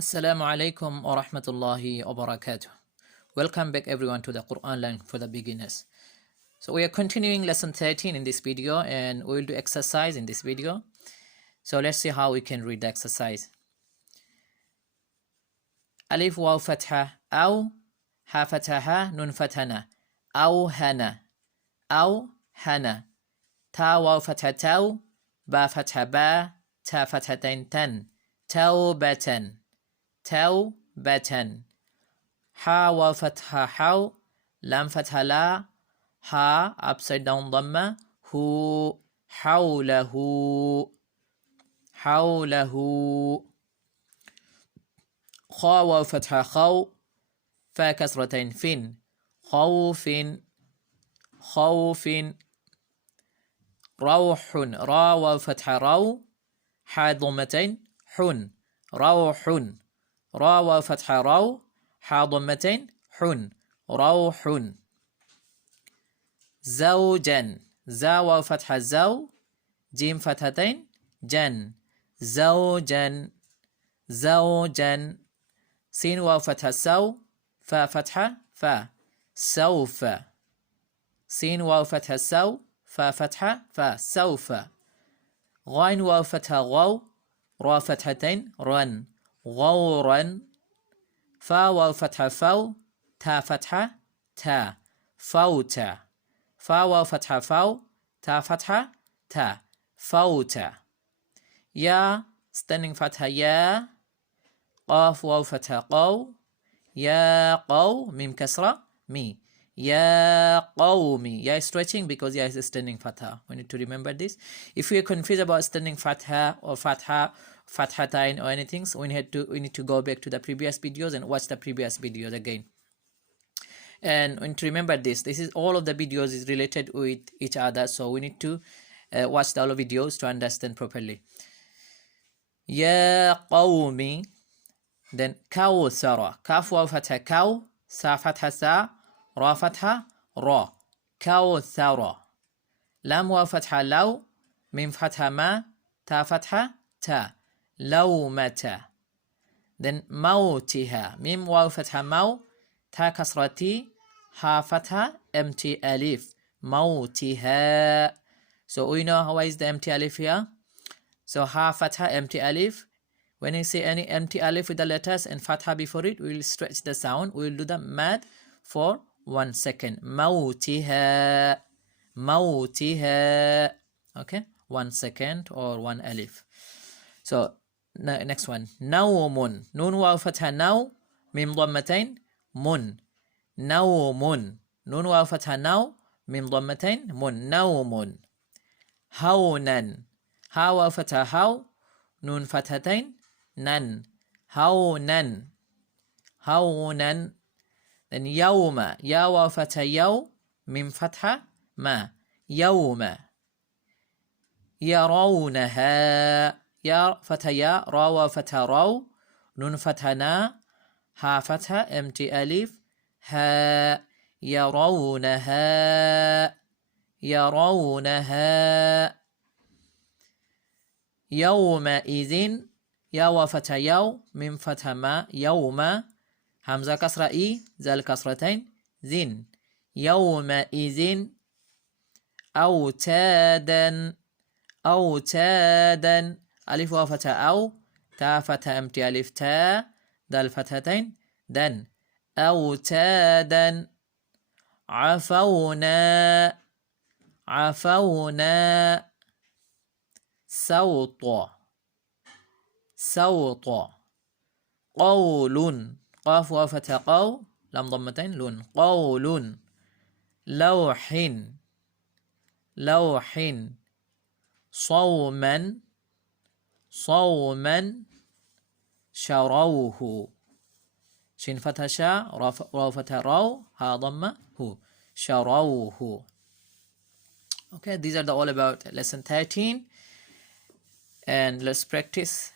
Assalamu alaikum wa rahmatullahi wa barakatuh. Welcome back everyone to the Quran Learn for the Beginners. So we are continuing lesson 13 in this video and we will do exercise in this video. So let's see how we can read the exercise. Alif waw fatha aw ha fataha nun fatana aw hana ta waw fatha taw ba fatha ba ta fathatain tan tawbatan ha waw fatha haw lam fatha la ha upside down dhamma hu hawlahu kha waw fatha khaw fa kasratain fin khawfin rawhun ra waw fatha raw ha dhammatain hun rawhun ra waw fatha raw ha dhammatain hun rawhun zawjan za waw fatha zaw jim fathatain jan zawjan sin waw fatha saw fa fatha fa sawfa sin waw fatha saw fa fatha fa sawfa ghain waw fatha ghaw ra fathatain ran غورا فا واو فتحة فو تا فتحة تا فوتا فا واو فتحة فو تا فتحة تا فوتا يا standing فتحة يا قاف واو فتحة قو يا قو ميم كسرة مي يا قومي يا stretching because ya is standing fatha. We need to remember this. If we are confused about standing fatha or fathatain or anything, so we need to go back to the previous videos and watch the previous videos again. And we need to remember this is all of the videos is related with each other, so we need to watch all the videos to understand properly. Ya qawmi, then kawthara, kaf waw fatha kaw, sa fatha sa, ra fatha ra, kawthara, lam waw fatha law, mim fatha ma, ta fatha ta, lawmata. Then mawtiha, mim waw fatha maw, ta kasrati, ha fatha empty alif, mawtiha. So we know how is the empty alif here. So ha fatha empty alif. When you say any empty alif with the letters and fatha before it, we will stretch the sound. We will do the mad for 1 second. Mawtiha. Okay, 1 second or 1 alif. So next one. Nawmun. Nun waw fatha naw. Mim dhammatain. Mun. Nawmun. Nun waw fatha naw. Mim dhammatain. Mun. Nawmun. Hawnan. Ha waw fatha haw. Nun fathatain. Nan. Hawnan. Then yawma. Ya waw fatha yaw. Mim fatha ma. Yawma. Yarawnaha. Ya fatha ya. Ra waw fatha raw. Nun fatha na. Ha fatha empty alif. Ha. Yarawnaha. Yawma idhin. Ya waw fatha yaw. Mim fatha ma. Yawma. Hamza kasra i. Zal kasratain. Zin. Yawma idhin. Awtadan. Alif waw fatha aw. Ta fatha empty alif ta. Dal fathatain. Dan. Awtadan. Afawna. Sawta. Qawlun. Qaf waw fatha qaw. Lam dhammatain lun. Qawlun. Lawhin. Sawman. Sharawhu. Shin fatha sha. Raw fatha raw. Ha dhamma hu. Sharawhu. Okay, these are all about lesson 13, and let's practice.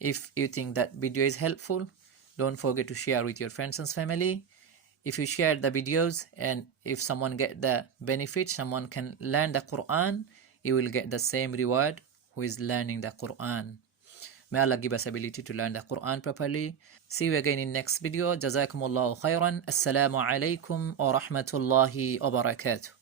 If you think that video is helpful, don't forget to share with your friends and family. If you share the videos and if someone get the benefit, someone can learn the Quran, you will get the same reward who is learning the Quran. May Allah give us ability to learn the Quran properly. See you again in next video. Jazakumullahu khairan. Assalamu alaikum wa rahmatullahi wa barakatuh.